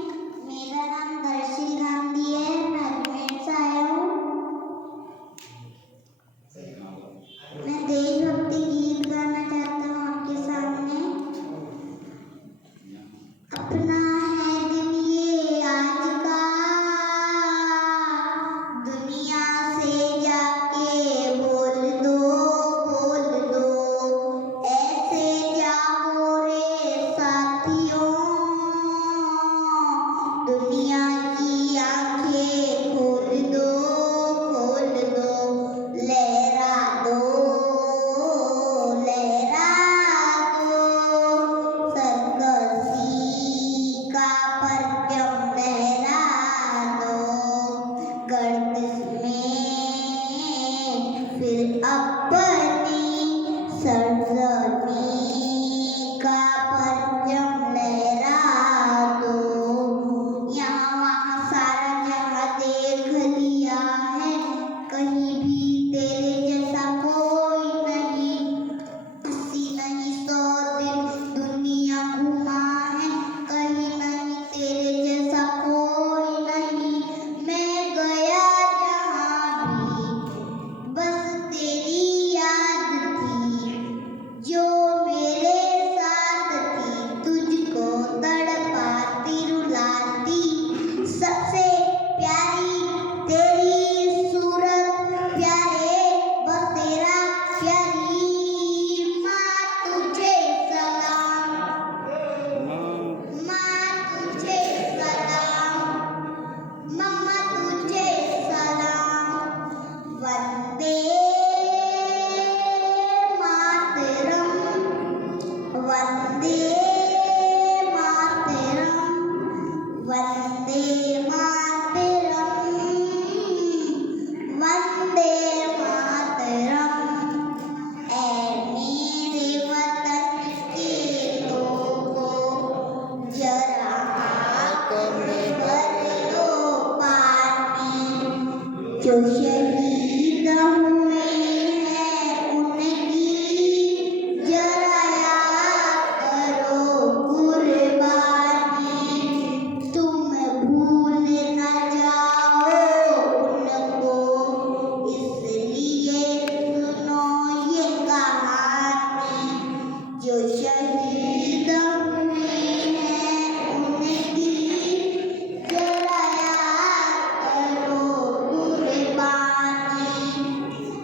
जो शहीद हुए हैं उनकी जरा याद करो कुर्बानी, तुम भूल न जाओ उनको, इसलिए सुनो ये कहानी। जो शहीद हुए हैं उनकी जरा याद करो कुर्बानी।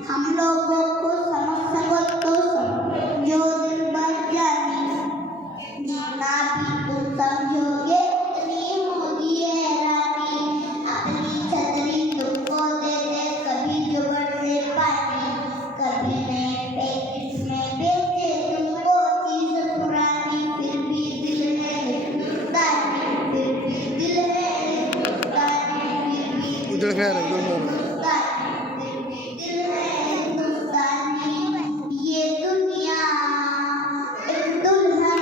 हम लोगों को समझ सको तो समझो दिल भर जानी, जितना भी तुम समझोगे उतनी होगी हैरानी। अपनी छतरी तुमको दे दे कभी जुगड़ से पानी, कभी नए पैकेट में बेचे तुमको चीज पुरानी, फिर भी दिल है हिंदुस्तानी, फिर भी दिल है हिंदुस्तानी, फिर भी दिल है हिंदुस्तानी, फिर भी दिल है हिंदुस्तानी। ये दुनिया एक दुल्हन,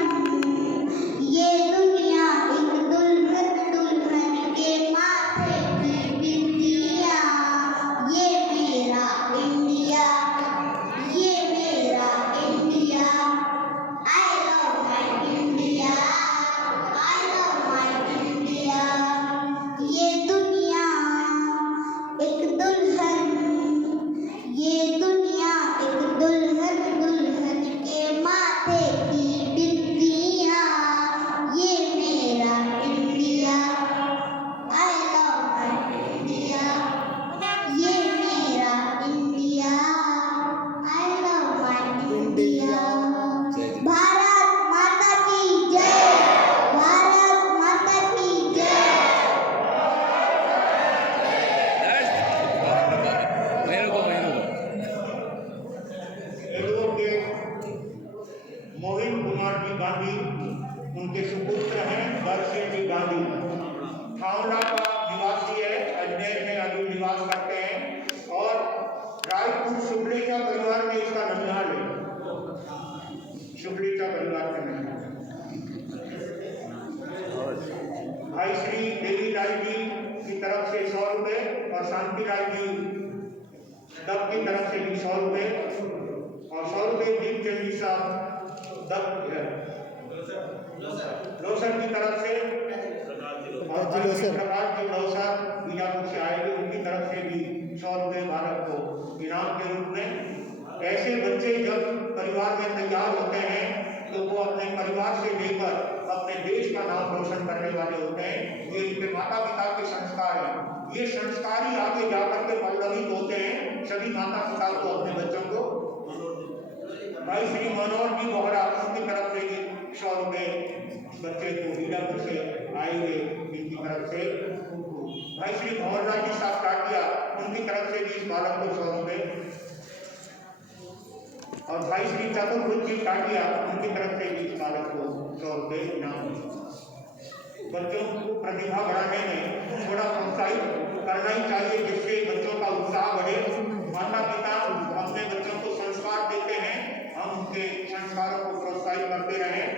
ये दुनिया एक दुल्हन, दुल्हन के माथे की बिंदिया। ये मेरा इंडिया, ये मेरा India. I love my India, I love my India। ये दुनिया एक दुल्हन, ये दुनिया एक दुल्हन, दुल्हन के माथे की बिंदिया। ये मेरा India, I love my India। ये मेरा India, I love my India। Bharat माता की जय, भारत माता की जय। एडवोकेट मोहित कुमार जी गांधी उनके सुपुत्र हैं दर्शन जी गांधी। थावड़ा का निवासी है, अजमेर में अभी निवास करते हैं और रायपुर शुक्लेचा परिवार में इसका ननिहाल है, शुक्लेचा परिवार का ननिहाल। भाई श्री देवी राय जी की तरफ से 100 रुपए और शांति राय जी दब की तरफ से भी 100 रुपए और 100 रुपए दीप चंद जी साहब दब लोसर की तरफ से और प्रकाश जी लोसर बीजापुर से आए थे उनकी तरफ से भी 100 रुपए भारत को इनाम के रूप में। ऐसे बच्चे जब परिवार में तैयार होते हैं तो वो अपने परिवार से लेकर अपने देश का नाम रोशन करने वाले होते हैं। ये इनके माता पिता के संस्कार हैं, ये संस्कार ही आगे जाकर के पल्लवित होते हैं सभी माता पिता को अपने बच्चों को। भाई श्री मनोहर जी बोहरा उनकी तरफ से 100 रुपए बच्चे को बीजापुर से आए हुए इनकी तरफ से। भाई श्री भंवरलाल जी साहब टाटिया उनकी तरफ से भी इस बालक को 100 रुपए और भाई श्री चतुर्भुज जी टाटिया उनकी तरफ से भी इस बालक को 100 रुपए इनाम। बच्चों को प्रतिभा बढ़ाने में थोड़ा प्रोत्साहित करना ही चाहिए जिससे बच्चों का उत्साह बढ़े। माता पिता अपने बच्चों को संस्कार देते हैं, हम उनके संस्कारों को प्रोत्साहित करते रहें।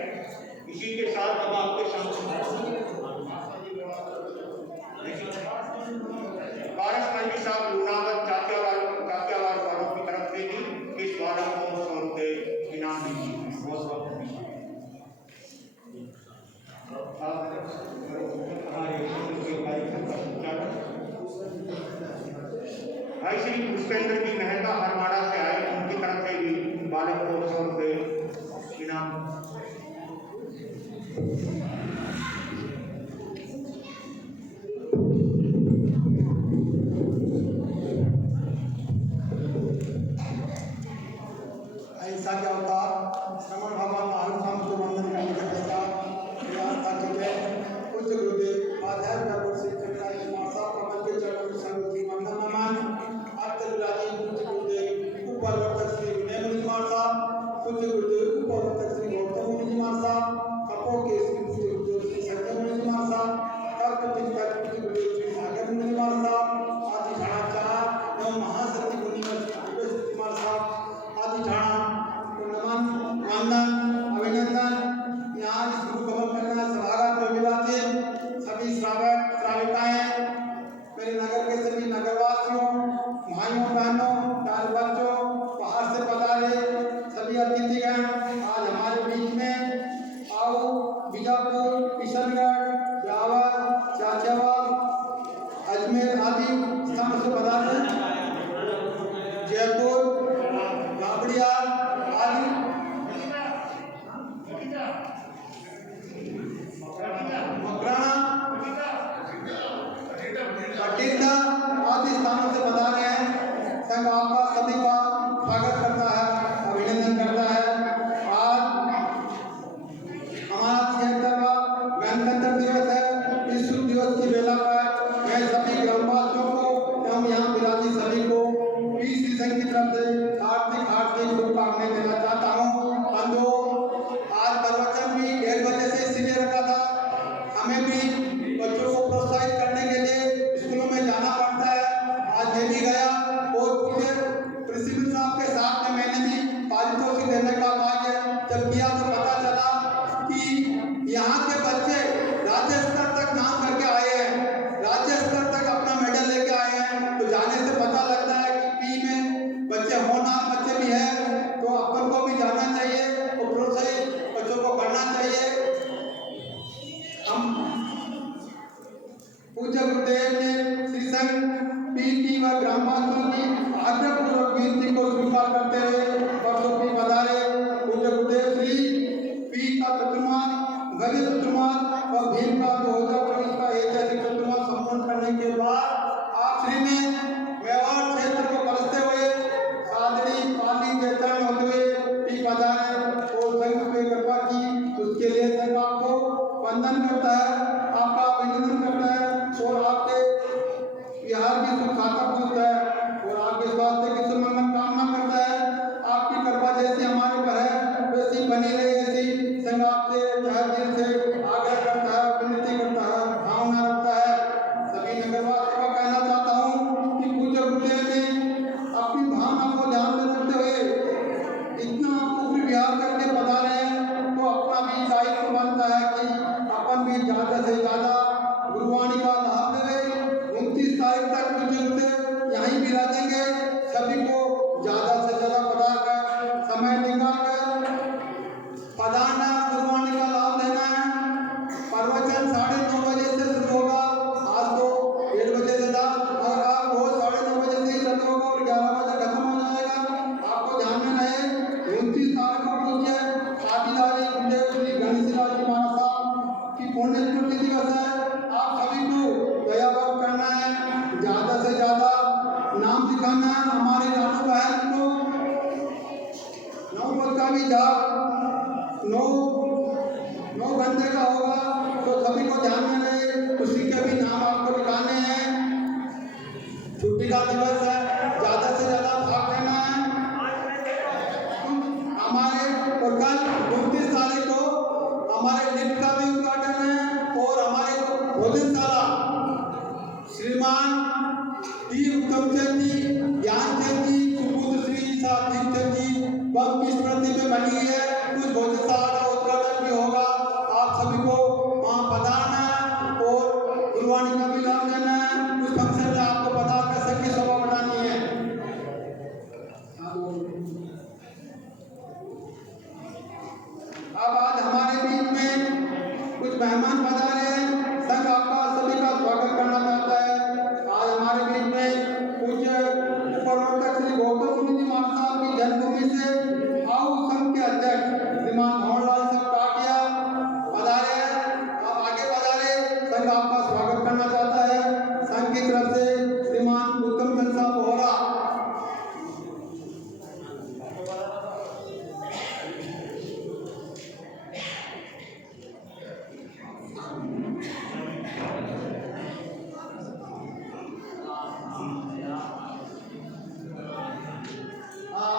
इसी के साथ अब आपके पारस जी साहब लूनागत चात्यावार वालों की तरफ से भी इस बालक को 100 रुपए इनाम दीजिए। बहुत बहुत भाई श्री पुष्पेंद्र जी मेहता हरमाड़ा से आए उनकी तरफ से भी बालक को 100 रुपए इनाम। अहिंसा के अवतार श्रवण भगवान महावीर स्वामी को वंदन करने के पश्चात व्यवस्था की गए पूज्य गुरुदेव आध्यात्मिक प्रभु श्री चंद्राय कुमार साहब कमल के चरणों की संगति वंदन नमन। आत्म विराजी पूज्य गुरुदेव उपवर्तक श्री विनय मुनि कुमार साहब, पूज्य गुरुदेव उपवर्तक श्री गौतम मुनि कुमार साहब, कपो के श्री पूज्य गुरुदेव श्री सत्य मुनि कुमार साहब, कर्क चिंतक पूज्य गुरुदेव श्री सागर मुनि कुमार साहब, आदि झाणाचार्य एवं महासती मुनि श्री कुमार साहब आदि झाणा नमन वंदन अभिनंदन। यहाँ इस गुरु भवन कन्या सभागार में विराजित सभी श्रावक श्राविकाएं, मेरे नगर के सभी नगरवासियों दिवस की बेला पर मैं सभी ग्रामवासियों को एवं यहाँ विराजी सभी को पी श्री संघ की तरफ से हार्दिक शुभकामनाएं देना चाहता हूँ। बंधुओं, आज प्रवचन भी 1:30 बजे से इसलिए रखा था, हमें भी बच्चों को प्रोत्साहित करने के लिए स्कूलों में जाना पड़ता है। आज मैं भी गया और पूरे प्रिंसिपल साहब के साथ में मैंने भी पारितोषिक देने का कार्य जब किया तो पता चला कि यहाँ के बच्चे राज्य स्तर तक नाम करके आए हैं, राज्य स्तर तक अपना मेडल लेके आए हैं। तो जाने से पता लगता है कि पी में बच्चे होनहार बच्चे भी हैं, तो अपन को भी जाना चाहिए और प्रोत्साहित बच्चों को करना चाहिए। हम पूज्य गुरुदेव ने श्री संघ पी व ग्रामवासियों की आग्रहपूर्वक विनती को स्वीकार करते हुए वर्षों की बधाई। पूज्य गुरुदेव श्री पी का चतुर्मास, गणेश चतुर्मास और भीम का 2024 का ऐतिहासिक चतुर्मास संपन्न करने के बाद आप श्री ने मेवाड़ क्षेत्र को बरसते हुए सादरी पानी के चरण होते हुए पी बधाई और संघ पे कृपा की। उसके लिए संघ आपको वंदन करता है, आपका अभिनंदन करता है और आपके बिहार की सुख खाता पूछता है और आपके स्वास्थ्य की सुमंगल कामना करता है। आपकी कृपा जैसी हमारे पर है वैसी बनी रहे, ऐसी संघ आपसे दिल से आग्रह करता है, विनती करता है, भावना रखता है। सभी नगरवासियों को कहना चाहता हूँ कि पूज्य गुरुदेव ने अपनी भावना को ध्यान में रखते हुए इतना पूर्ण विहार करके पधारे हैं, तो अपना भी दायित्व बनता है कि अपन भी ज्यादा से ज्यादा गुरुवाणी का लाभ ले। 29 तारीख तक पूज्य गुरुदेव यहीं भी रहेंगे, सभी को ज्यादा से ज्यादा पधार कर समय निकाल कर पधारना, गुरुवाणी का लाभ लेना है। प्रवचन 9:30 बजे से शुरू होगा, आज तो 1:30 बजे से था, और आप रोज 9:30 बजे से ही शुरू होगा और 11 बजे खत्म हो जाएगा। आपको ध्यान में रहे 29 तारीख को पूज्य आदिलारी गुरुदेव श्री गणेशलाल जी महाराज साहब की पुण्य स्मृति दिवस है। आप सभी को दया भाव करना है, ज्यादा से ज्यादा नाम दिखाना है। हमारी रानू बहन को 9 बज का भी जाप 9 घंटे का होगा, तो सभी को ध्यान में रहे, उसी के भी नाम आपको लिखाने हैं। छुट्टी का दिवस है, ज्यादा से ज्यादा भाग लेना है। हमारे और कल 29 तारीख को हमारे लिफ्ट का भी उद्घाटन है और हमारे भोजनशाला श्रीमान टी उत्तमचंद जी, ज्ञानचंद जी, सुपुत्र श्री सादीपचंद जी वह की स्मृति में बनी है। कुछ भोजनशाला का उद्घाटन भी होगा, आप सभी को वहाँ पधारना है और गुरुवाणी का भी लाभ लेना है। कुछ फंक्शन में आपको पधार कर सबकी शोभा बढ़ानी है। अब आज हमारे बीच में कुछ मेहमान पधारे हैं, संघ आपका सभी का स्वागत करना चाहता है। आज हमारे बीच में पूज्य प्रवर्तक श्री गौतम मुनि जी महाराज साहब की जन्मभूमि से आउ संघ के अध्यक्ष श्रीमान मोहनलाल साहब टाटिया पधारे हैं। आप आगे पधारे, संघ आपका स्वागत करना चाहता है। संघ की तरफ से श्रीमान उत्तम चंद साहब बोहरा,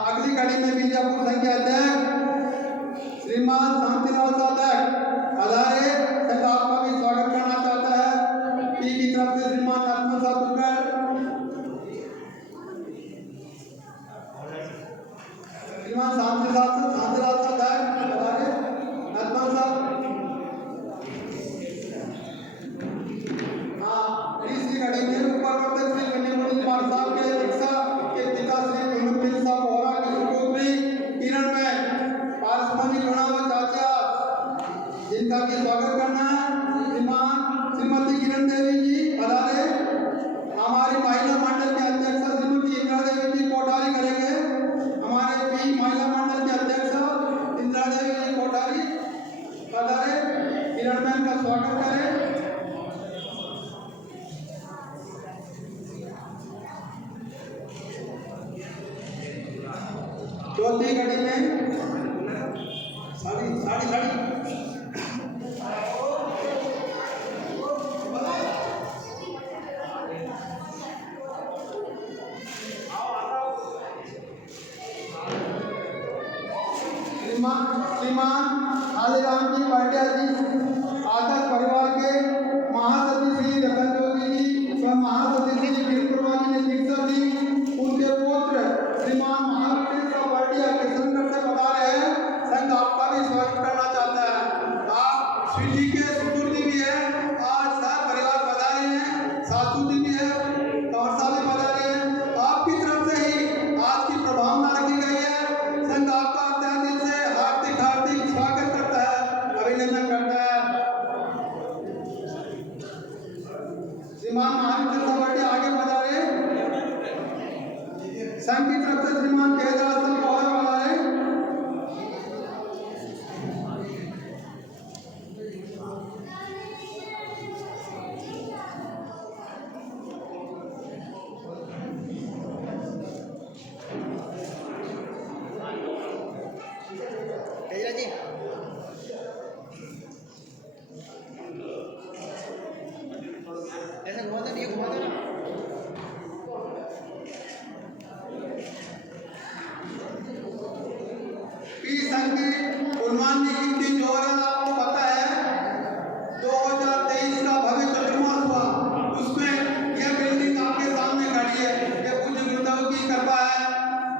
अगली कड़ी में बीजापुर संघ के अध्यक्ष श्रीमान शांतिलाल साधक पधारे, संघ आपका भी स्वागत करना चाहता है। पी की तरफ से श्रीमान आत्मा साहब श्रीमान शांतिलाल साधक पधारे, आत्मा साहब। तीसरी कड़ी में प्रवर्तक श्री कन्याकुमारी कुमार साहब के दीक्षा के पिता श्री विनोद साहब होरा की सुपुत्री किरण में पारस्परिक गुणाव चाचा, जिनका की स्वागत करना है। श्रीमती किरण देवी जी पधारे। हमारी महिला मंडल के अध्यक्ष श्रीमती इंदिरा देवी जी कोठारी करेंगे। हमारे पी महिला मंडल के अध्यक्ष इंदिरा देवी जी कोठारी पधारे, किरण मैन का स्वागत करें। चौथी घड़ी में साड़ी श्रीमान हालीराम जी पांड्या जी, आदर्श परिवार के महासचिव श्री रतन जोगी जी व महासचिव श्री वीरपुरमा जी ने दीक्षित दी, उनके पुत्र श्रीमान महावीर पांड्या किशनगढ़ से बता रहे हैं। संघ आपका भी स्वागत करना चाहता है। आप श्री जी के ससुर जी भी है, आज सारे परिवार बता रहे हैं, सासू जी भी है, कंवर साहब भी बता रहे हैं। आपकी तरफ से ही आज की प्रभावना रखी गई है। संघ आपका तहे दिल से हार्दिक हार्दिक स्वागत करता है, अभिनंदन करता है। श्रीमान महावीर पांड्या आगे बढ़ा रहे हैं। संघ की तरफ से श्रीमान केदार सिंह गौरव वाला है। ऐसा घुमाता नहीं, घुमाता ना। पी संघ की उन्मान की गिनती जो है आपको पता है 2023 का भव्य चतुर्मास हुआ, उसमें यह बिल्डिंग आपके सामने खड़ी है। ये पूज्य गुरुदेव की कृपा है।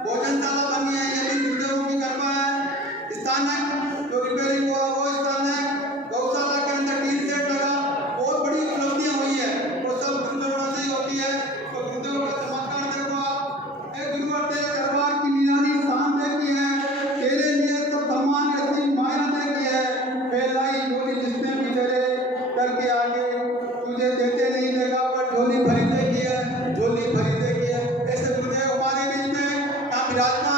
भोजनशाला बनी है, ये भी गुरुदेव की कृपा है। स्थान है जो रिपेयरिंग हुआ वो स्थान है। गौशाला के अंदर टीन सेट लगा, बहुत बड़ी उपलब्धियां हुई है, वो सब गुरुदेव से ही होती है। तो गुरुदेव का चमत्कार देखो आप। एक गुरुवर तेरे दरबार की निराली शान देखी है, तेरे लिए सब सम्मान ऐसी मायना देखी है। फैलाई झोली जिसने भी तेरे करके आगे, तुझे देते नहीं देगा पर झोली भरी देखी है, झोली भरी देखी है। ऐसे गुरुदेव हमारे बीच में यहाँ विराजमान